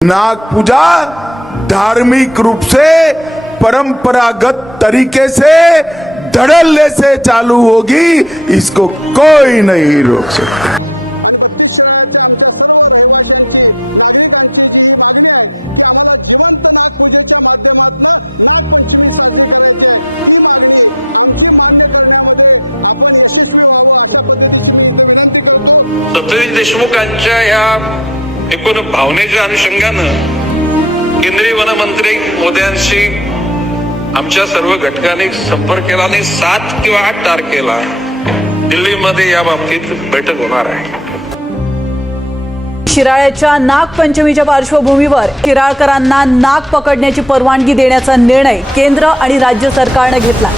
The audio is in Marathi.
नाग पूजा धार्मिक रूप से परंपरागत तरीके से धड़ल्ले से चालू होगी, इसको कोई नहीं रोक सकता। सतीश देशमुखांच्या या एकूण भावनेच्या अनुषंगानं केंद्रीय वनमंत्री मोदयांशी आमच्या सर्व घटकांनी संपर्क केला आणि 7 किंवा 8 तारखेला दिल्लीमध्ये या बाबतीत बैठक होणार आहे। शिराळ्याच्या नागपंचमीच्या पार्श्वभूमीवर शिराळकरांना नाग पकडण्याची परवानगी देण्याचा निर्णय केंद्र आणि राज्य सरकारने घेतला।